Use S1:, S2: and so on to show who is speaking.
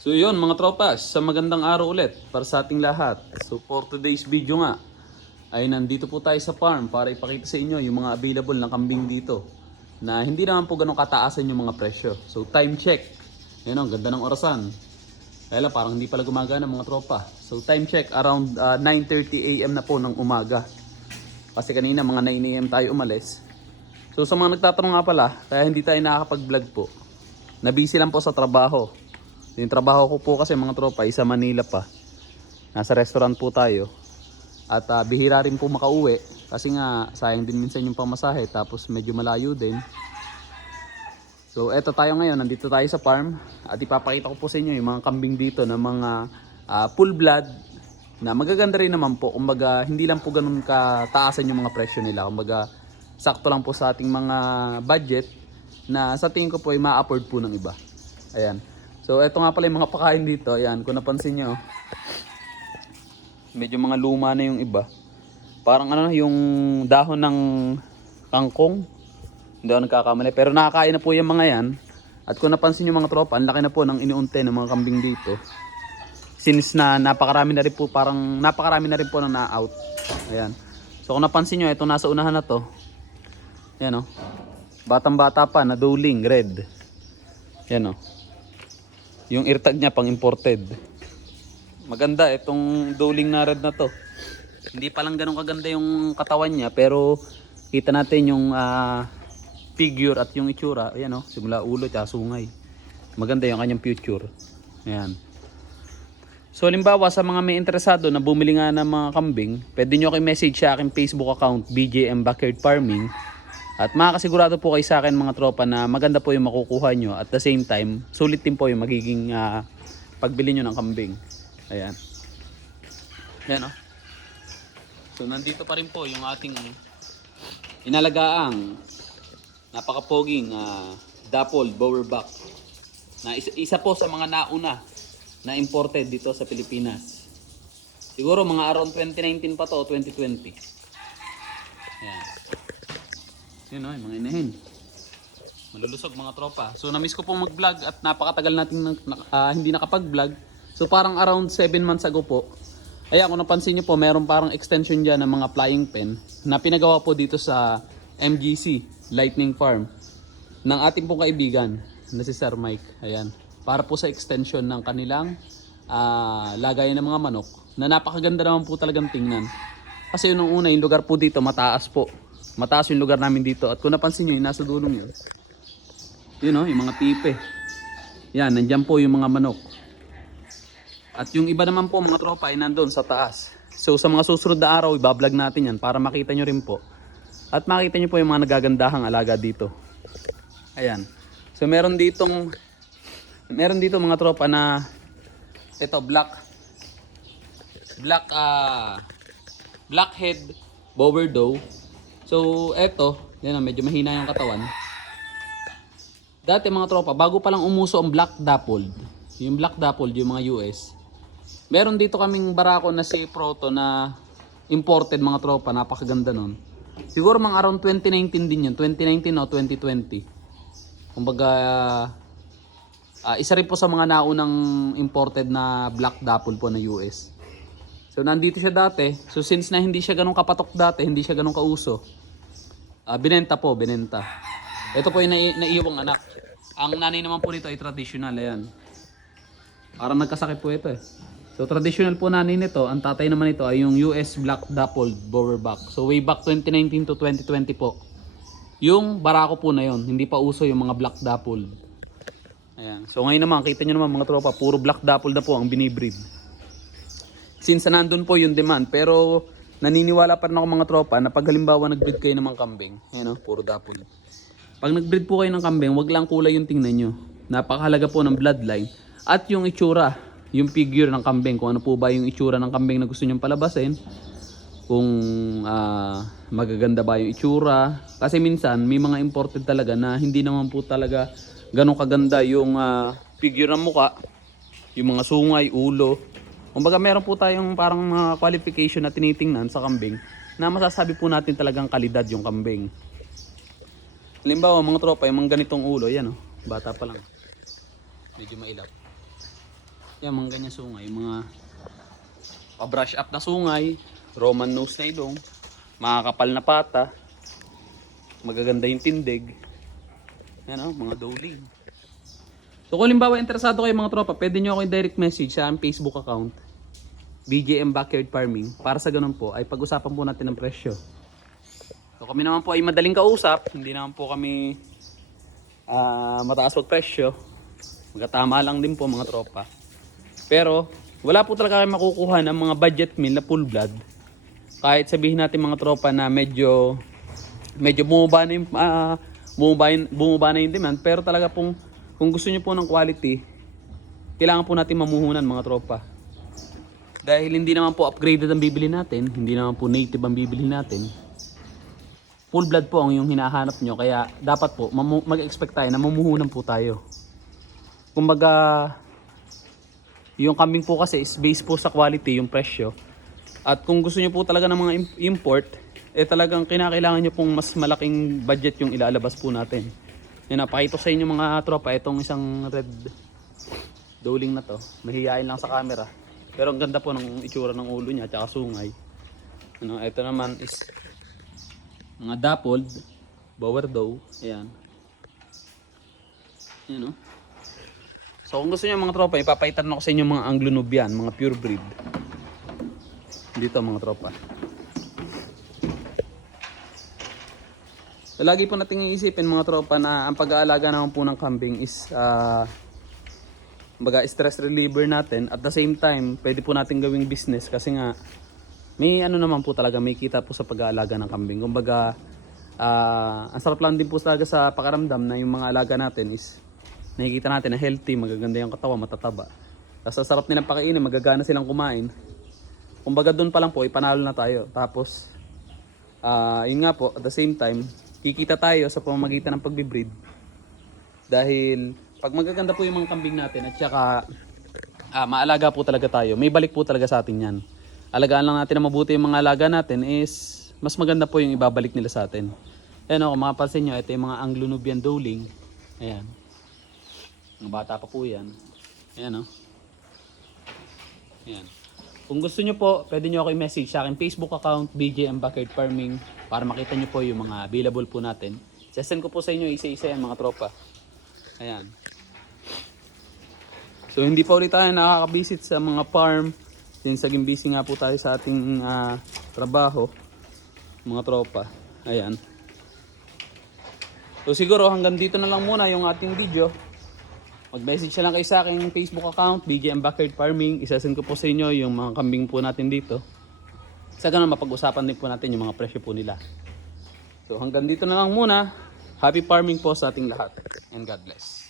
S1: So yun mga tropas, sa magandang araw ulit para sa ating lahat. So for today's video nga, ay nandito po tayo sa farm para ipakita sa inyo yung mga available na kambing dito. Na hindi naman po ganun kataasan yung mga presyo. So time check. Yun o, ganda ng orasan. Kaya lang, parang hindi pala gumagana mga tropa. So time check, around uh, 9.30 a.m. na po ng umaga. Kasi kanina mga 9 a.m. tayo umalis. So sa mga nagtatanong nga pala, kaya hindi tayo nakakapag-vlog po. Nabisi lang po sa trabaho. Yung trabaho ko po kasi mga tropa, isa Manila pa. Nasa restaurant po tayo. At ah, bihira rin po makauwi. Kasi nga, sayang din minsan yung pamasahe. Tapos medyo malayo din. So eto tayo ngayon, nandito tayo sa farm. At ipapakita ko po sa inyo yung mga kambing dito na mga ah, full blood. Na magaganda rin naman po. Kumbaga, hindi lang po ganun kataasan yung mga presyo nila. Kumbaga, sakto lang po sa ating mga budget na sa tingin ko po ay ma-afford po ng iba. Ayan. So, eto nga pala yung mga pakain dito. Ayan, kung napansin nyo, medyo mga luma na yung iba. Parang ano, yung dahon ng kangkong. Hindi ako nagkakamali. Pero nakakain na po yung mga yan. At kung napansin nyo mga tropa, ang laki na po ng iniunte ng mga kambing dito. Since na napakarami na rin po, parang napakarami na rin po na na-out. Ayan. So kung napansin nyo, itong nasa unahan na to. Ayan o. Batang bata pa, na duling, red. Ayan o. Yung eartag niya pang imported. Maganda itong duling na red na to. Hindi pa lang ganun kaganda yung katawan niya pero kita natin yung ah, figure at yung itsura. Ayan o, simula ulo at sungay. Maganda yung kanyang future. Ayan. So halimbawa sa mga may interesado na bumili nga ng mga kambing, pwede nyo kayo message sa aking Facebook account BJM Backyard Farming at makakasigurado po kayo sa akin mga tropa na maganda po yung makukuha nyo at the same time, sulit din po yung magiging ah, pagbili nyo ng kambing. Ayan. Ayan o. So nandito pa rin po yung ating inalagaang napakapoging uh, dapple bowerback na isa, isa po sa mga nauna na imported dito sa Pilipinas. Siguro mga around 2019 pa to o 2020. Ayan. Yun o, mga inahin. Malulusog mga tropa. So na-miss ko pong mag-vlog at napakatagal natin na, na- ah, hindi nakapag-vlog. So parang around 7 months ago po. Ayan, kung napansin nyo po, meron parang extension dyan ng mga flying pen na pinagawa po dito sa MGC, Lightning Farm, ng ating pong kaibigan na si Sir Mike. Ayan. Para po sa extension ng kanilang ah, lagayan ng mga manok na napakaganda naman po talagang tingnan. Kasi yun una, yung lugar po dito mataas po. Mataas yung lugar namin dito. At kung napansin nyo, yung nasa dulong yun. Yun o, yung mga pipe. Yan, nandyan po yung mga manok. At yung iba naman po mga tropa ay nandun sa taas. So sa mga susunod na araw, ibablog natin yan para makita nyo rin po. At makita nyo po yung mga nagagandahang alaga dito. Ayan. So meron ditong, meron dito mga tropa na, ito black, black, ah, blackhead bower doe. So eto, yan na, medyo mahina yung katawan. Dati mga tropa, bago pa lang umuso ang black dappled, yung black dappled, yung mga US, meron dito kaming barako na si Proto na imported mga tropa, napakaganda nun. Siguro mga around 2019 din yun, 2019 o 2020. Kumbaga, ah, isa rin po sa mga naunang imported na black dapple po na US. So nandito siya dati, so since na hindi siya ganun kapatok dati, hindi siya ganun kauso, ah, binenta po, binenta. Ito po yung nai- naiiwang anak. Ang nanay naman po nito ay traditional, ayan. Parang nagkasakit po ito eh. So traditional po nanay nito, ang tatay naman nito ay yung US Black Dappled Bowerback. So way back 2019 to 2020 po. Yung barako po na yon, hindi pa uso yung mga Black Dappled. Ayan. So ngayon naman, kita nyo naman mga tropa, puro Black Dappled na po ang binibreed. Since nandun po yung demand, pero naniniwala pa rin ako mga tropa na pag halimbawa nag-breed kayo ng mga kambing, ayan o, puro dappled. Pag nag-breed po kayo ng kambing, wag lang kulay yung tingnan nyo. Napakahalaga po ng bloodline. At yung itsura, yung figure ng kambing, kung ano po ba yung itsura ng kambing na gusto nyong palabasin. Kung ah, magaganda ba yung itsura. Kasi minsan, may mga imported talaga na hindi naman po talaga ganun kaganda yung ah, figure ng muka. Yung mga sungay, ulo. Kumbaga meron po tayong parang mga qualification na tinitingnan sa kambing na masasabi po natin talagang kalidad yung kambing. Halimbawa mga tropa, yung mga ganitong ulo, yan oh, bata pa lang. Medyo mailap. Yan, mga ganyan sungay. Mga pa-brush up na sungay. Roman nose na ilong. Makakapal na pata. Magaganda yung tindig. Yan o, mga doling. So kung limbawa interesado kayo mga tropa, pwede nyo ako i-direct message sa aming Facebook account. BGM Backyard Farming. Para sa ganun po, ay pag-usapan po natin ng presyo. So kami naman po ay madaling kausap. Hindi naman po kami ah mataas presyo. Magkatama lang din po mga tropa. Pero wala po talaga kayo makukuha ng mga budget meal na full blood. Kahit sabihin natin mga tropa na medyo medyo bumaba na yung, ah, bumaba, bumaba na yung demand. Pero talaga pong kung gusto niyo po ng quality, kailangan po natin mamuhunan mga tropa. Dahil hindi naman po upgraded ang bibili natin, hindi naman po native ang bibili natin. Full blood po ang yung hinahanap nyo, kaya dapat po mag-expect tayo na mamuhunan po tayo. Kumbaga, yung kambing po kasi is based po sa quality, yung presyo. At kung gusto nyo po talaga ng mga im- import, eh talagang kinakailangan nyo pong mas malaking budget yung ilalabas po natin. Yan, napakita sa inyo mga tropa, itong isang red doling na to. Mahihayin lang sa camera. Pero ang ganda po ng itsura ng ulo niya, tsaka sungay. Ano, ito naman is mga dappled, bower doe, ayan. Ayan o. So kung gusto niyo mga tropa, ipapaitan ako sa inyo mga Anglo Nubian, mga pure breed. Dito mga tropa. So, lagi po nating iisipin mga tropa na ang pag-aalaga naman po ng kambing is ah baga stress reliever natin. At the same time pwede po natin gawing business kasi nga may ano naman po talaga may kita po sa pag-aalaga ng kambing. Kumbaga ah ang sarap lang din po talaga sa pakaramdam na yung mga alaga natin is nakikita natin na healthy magaganda yung katawan matataba. Tapos ang sarap nilang pakainin magagana silang kumain. Kumbaga doon pa lang po ipanalo na tayo. Tapos ah yun nga po at the same time kikita tayo sa pamamagitan ng pagbibreed dahil pag magaganda po yung mga kambing natin at saka ah, maalaga po talaga tayo, may balik po talaga sa atin yan. Alagaan lang natin na mabuti yung mga alaga natin is mas maganda po yung ibabalik nila sa atin. Ayan o, kung makapansin nyo, ito yung mga Anglo-Nubian Doling. Ayan. Mga bata pa po yan. Ayan o. Ayan. Kung gusto nyo po, pwede nyo ako i-message sa akin Facebook account, BJM Backyard Farming, para makita nyo po yung mga available po natin. Sesend ko po sa inyo isa-isa yan mga tropa. Ayan. So hindi pa ulit tayo nakaka-visit sa mga farm. Since saging busy nga po tayo sa ating ah, trabaho. Mga tropa. Ayan. So siguro hanggang dito na lang muna yung ating video. Mag-message na lang kayo sa aking Facebook account, BGM Backyard Farming. Isasend ko po sa inyo yung mga kambing po natin dito. Sa ganun mapag-usapan din po natin yung mga presyo po nila. So hanggang dito na lang muna. Happy farming po sa ating lahat. And God bless.